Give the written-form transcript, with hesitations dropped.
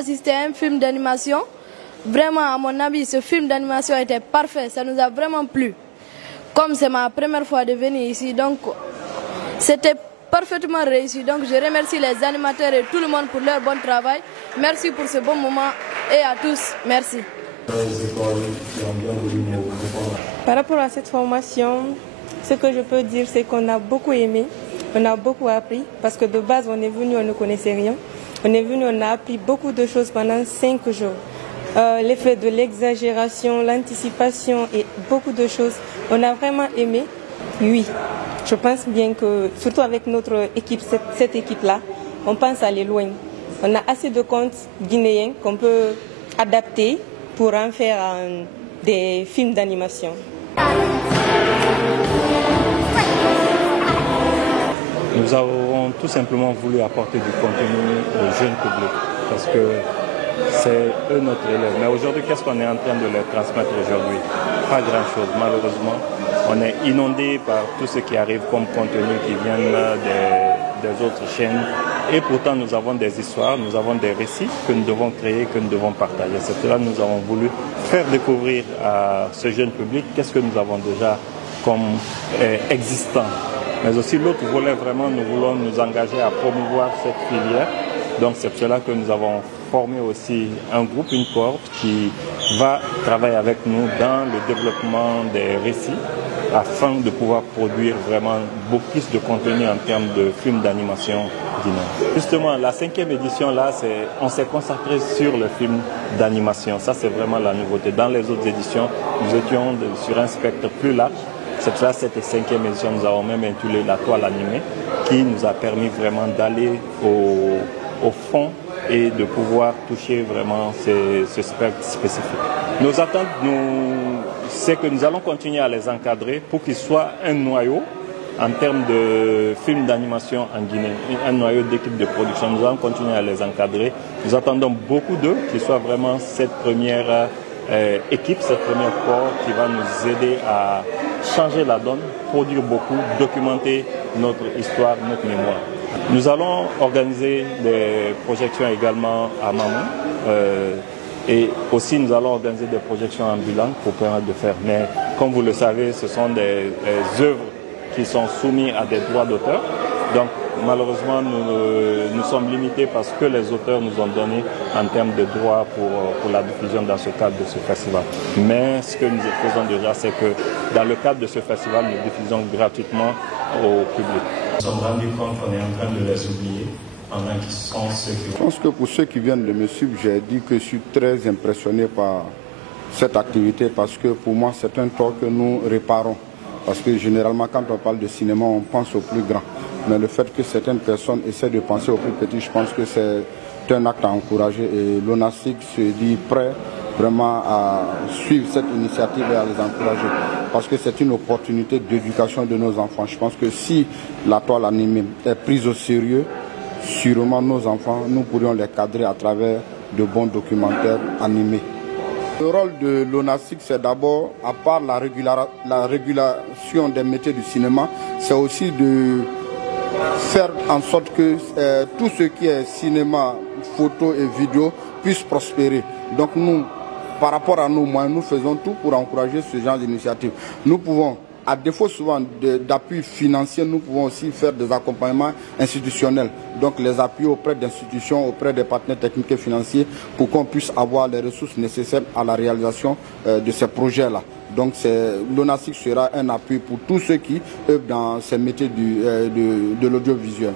assister à un film d'animation. Vraiment, à mon avis, ce film d'animation était parfait. Ça nous a vraiment plu. Comme c'est ma première fois de venir ici, donc c'était parfaitement réussi. Donc je remercie les animateurs et tout le monde pour leur bon travail. Merci pour ce bon moment et à tous. Merci. Par rapport à cette formation, ce que je peux dire, c'est qu'on a beaucoup aimé, on a beaucoup appris, parce que de base, on est venu, on ne connaissait rien. On est venu, on a appris beaucoup de choses pendant 5 jours. L'effet de l'exagération, l'anticipation et beaucoup de choses. On a vraiment aimé. Oui, je pense bien que, surtout avec notre équipe, cette équipe-là, on pense aller loin. On a assez de contes guinéens qu'on peut adapter pour en faire des films d'animation. Nous avons tout simplement voulu apporter du contenu au jeune public parce que c'est eux notre élève. Mais aujourd'hui, qu'est-ce qu'on est en train de leur transmettre aujourd'hui? Pas grand-chose, malheureusement. On est inondé par tout ce qui arrive comme contenu qui vient des autres chaînes. Et pourtant, nous avons des histoires, nous avons des récits que nous devons créer, que nous devons partager. C'est cela que nous avons voulu faire découvrir à ce jeune public qu'est-ce que nous avons déjà comme existant. Mais aussi l'autre volet, vraiment, nous voulons nous engager à promouvoir cette filière. Donc c'est pour cela que nous avons formé aussi un groupe, une cohorte qui va travailler avec nous dans le développement des récits afin de pouvoir produire vraiment beaucoup plus de contenu en termes de films d'animation guinéens. Justement, la 5e édition, là, on s'est consacré sur le film d'animation. Ça, c'est vraiment la nouveauté. Dans les autres éditions, nous étions sur un spectre plus large. C'est pour ça, cette 5e édition, nous avons même inclus la toile animée qui nous a permis vraiment d'aller au fond et de pouvoir toucher vraiment ce spectre spécifique. Nos attentes, c'est que nous allons continuer à les encadrer pour qu'ils soient un noyau en termes de films d'animation en Guinée, un noyau d'équipe de production. Nous allons continuer à les encadrer. Nous attendons beaucoup d'eux, qu'ils soient vraiment cette première équipe, cette première corps qui va nous aider à changer la donne, produire beaucoup, documenter notre histoire, notre mémoire. Nous allons organiser des projections également à Mamou et aussi nous allons organiser des projections ambulantes pour permettre de faire. Mais comme vous le savez, ce sont des œuvres qui sont soumises à des droits d'auteur. Donc malheureusement, nous sommes limités parce que les auteurs nous ont donné en termes de droits pour la diffusion dans ce cadre de ce festival. Mais ce que nous faisons déjà, c'est que dans le cadre de ce festival, nous diffusons gratuitement au public. Nous sommes rendus compte qu'on est en train de les oublier. Je pense que pour ceux qui viennent de me suivre, j'ai dit que je suis très impressionné par cette activité parce que pour moi, c'est un tort que nous réparons. Parce que généralement, quand on parle de cinéma, on pense au plus grand. Mais le fait que certaines personnes essaient de penser au plus petit, je pense que c'est un acte à encourager. Et l'ONASIC se dit prêt vraiment à suivre cette initiative et à les encourager. Parce que c'est une opportunité d'éducation de nos enfants. Je pense que si la toile animée est prise au sérieux, sûrement nos enfants, nous pourrions les cadrer à travers de bons documentaires animés. Le rôle de l'ONASIC, c'est d'abord, à part la régulation des métiers du cinéma, c'est aussi de faire en sorte que tout ce qui est cinéma, photo et vidéo puisse prospérer. Donc nous, par rapport à nos moyens, nous faisons tout pour encourager ce genre d'initiative. Nous pouvons, à défaut souvent d'appui financier, nous pouvons aussi faire des accompagnements institutionnels. Donc les appuis auprès d'institutions, auprès des partenaires techniques et financiers pour qu'on puisse avoir les ressources nécessaires à la réalisation de ces projets-là. Donc l'ONASIC sera un appui pour tous ceux qui œuvrent dans ces métiers de l'audiovisuel.